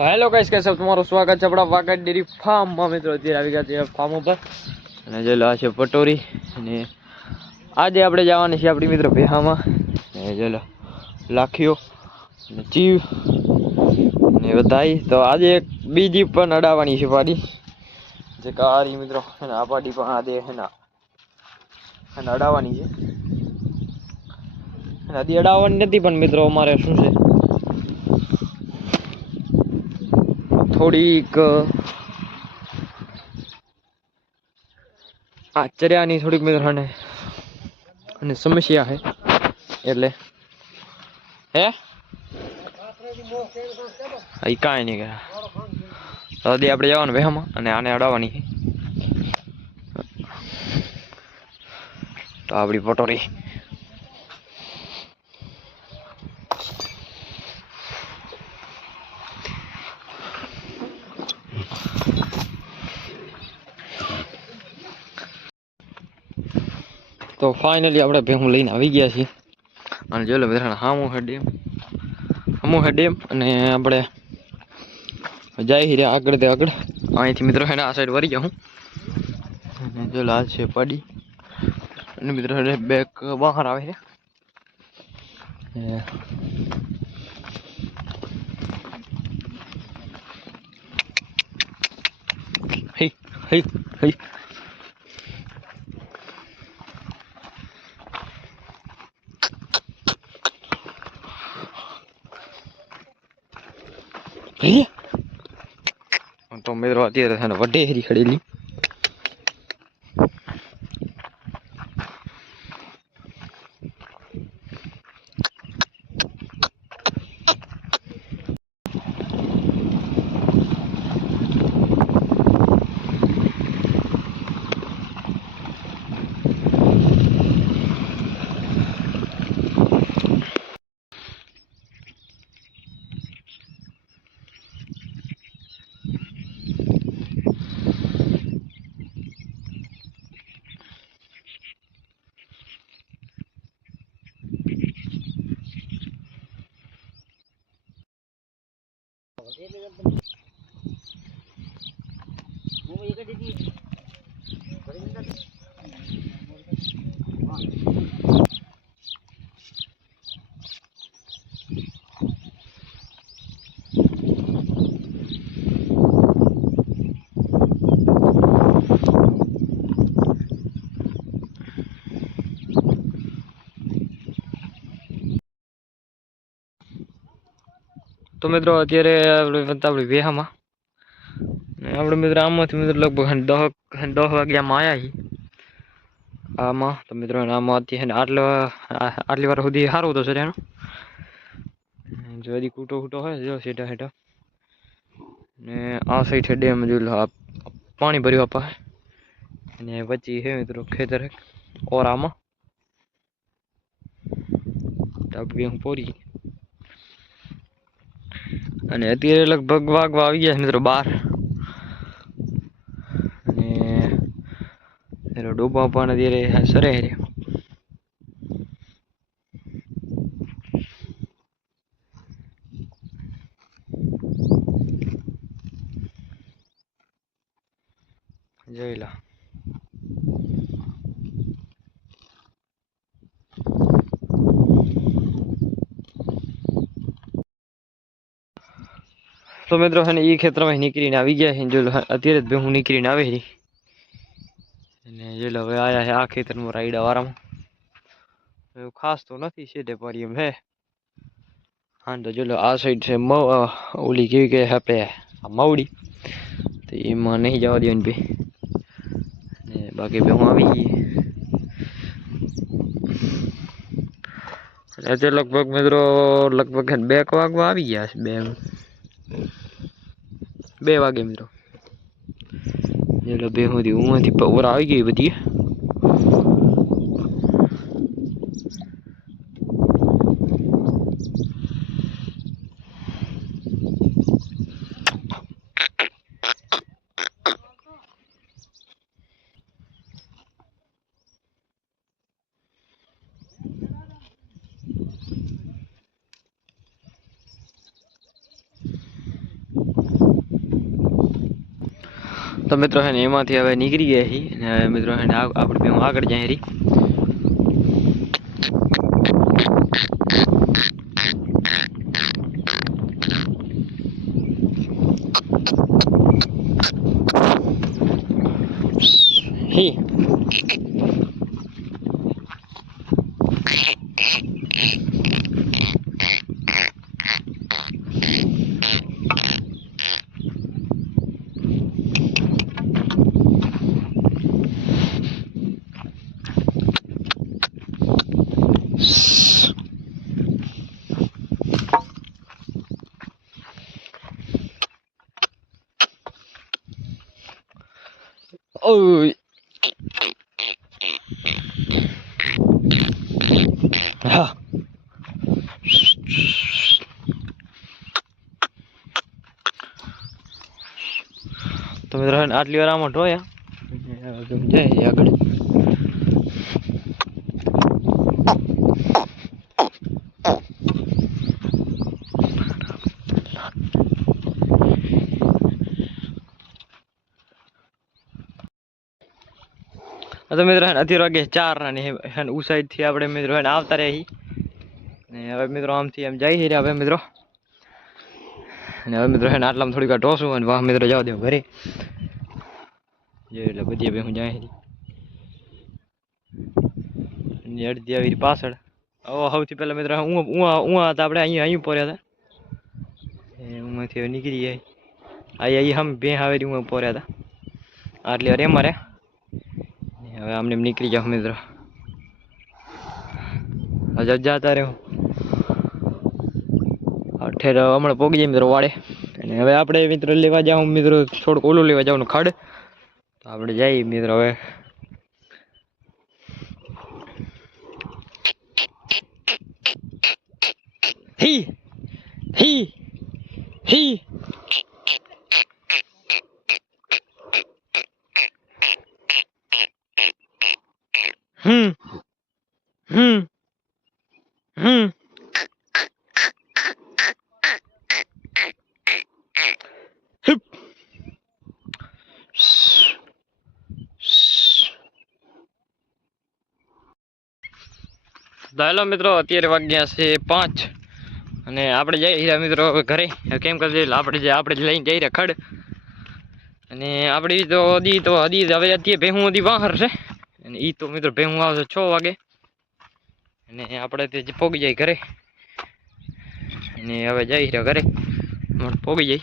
તો hello guys, कैसे તમારું સ્વાગત છે આપણા વાગડ ડેરી ફાર્મમાં। મિત્રો અત્યારે આવી ગયા છે ફાર્મ ઉપર અને જો લા છે પટોરી અને આજે આપણે જવાની છે આપણી મિત્રો ભેહામાં અને જો લાખીઓ અને ચીવ અને બધાઈ। તો આજે એક બીજી પણ અડાવવાની છે પાડી જે કારી મિત્રો અને આ પાડી પણ આજે છે ને અડાવવાની છે અને હજી અડાવવાની નથી પણ મિત્રો અમારે શું છે થોડીક આચર્યાની થોડીક મિત્રો અને સમસ્યા છે એટલે હે કાંઈ નહીં ગયા તો હજી આપણે જવાનું વેહમાં અને આને અડાવવાની છે તો આપણી પટોરી તો ફાઇનલી આપણે ભેહું લઈને આવી ગયા છીએ અને જો લો બધા હામો હે ડેમ અને આપણે જાય રહ્યા આગળ તે આગળ અહીંથી મિત્રો એને આ સાઈડ વળી જાઉં અને જો લાલ છે પડી અને મિત્રો બેક બહાર આવે છે હે હે હે તો મિત્રો અત્યારે છે ને વડે હેરી ખડેલી તો મિત્રો અત્યારે આપણી વેહામાં આપણે મિત્રો આમાંથી મિત્રો લગભગ 10 વાગ્યામાં આવ્યા છીએ આમાં તો મિત્રો આમાં અત્યારે આટલી વાર સુધી સારું તો છે જો હજી કૂટો હોય જો સીધા હેઠા ને આ સાઈડ છે ડેમ જો પાણી ભર્યું આપા અને વચ્ચે છે મિત્રો ખેતર ઓરામાં હું પોરી અને અત્યારે લગભગ વાગવા આવી ગયા છે મિત્રો 12 અને ડોબા પણ અત્યારે સરે જોઈ લો તો મિત્રો છે ને એ ખેતરમાં નીકળીને આવી ગયા છે જો અત્યારે જ હું નીકળીને આવે છે અને જો હવે આયા છે આ ખેતરમાં રાયડા વાળામાં એવું ખાસ તો નથી સીધે પડી એમ હે હા તો જો આ સાઈડ છે ઓલી કેવી કે આપણે મવડી તો એમાં નહીં જવા દેવાની ભાઈ ને બાકી ભાઈ હું આવી ગઈ અત્યારે લગભગ મિત્રો લગભગ 2 વાગવા આવી ગયા છે 2 વાગે મિત્રો બે સુધી ઉંમરથી પવર આવી ગઈ બધી તો મિત્રો હે ને એમાંથી હવે નીકળી ગયા હી અને હવે મિત્રો હે ને આપણે બે આગળ જાય રી હી ઓય હા તો મિત્રો આટલી વાર આમાં ઢોયા જાય આગળ તો મિત્રો અત્યારે વાગે 4 અને ઉ સાઈડ થી આપણે મિત્રો આવતા રહી ને હવે મિત્રો આમથી એમ જઈ રહ્યા હવે મિત્રો અને હવે મિત્રો આટલામાં થોડીક ઢોસું અને વાહ મિત્રો જવા દઉં ઘરે એટલે બધી હવે હું જાય અડધી આવી પાછળ સૌથી પહેલા મિત્રો હતા આપણે અહીં પોર્યા હતા એમાંથી નીકળી જાય અહીં હમ બે આવેલી હું પોર્યા હતા આટલી વાર એમાં રે હવે આમને નીકળી જાવ મિત્રો હજુ જતા રહે ઠેર હમણાં પોગી જાય મિત્રો વાડે અને હવે આપણે મિત્રો લેવા જાઉં મિત્રો થોડુંક ઓલું લેવા જવાનું ખાડ તો આપણે જઈએ મિત્રો હવે હી હી હી હમ હમ હમ હેલો મિત્રો અત્યારે વાગ્યા છે 5 અને આપણે જઈ રહ્યા મિત્રો ઘરે કેમ કે આપણે લઈને જઈ રહ્યા ખડ અને આપણી તો હદી હવે અત્યારે ભેહું હદી બહાર છે અને એ તો મિત્રો ભેહું આવશે 6 વાગે અને આપણે તે પોગી જાય ઘરે અને હવે જઈ રહ્યા ઘરે પોગી જાય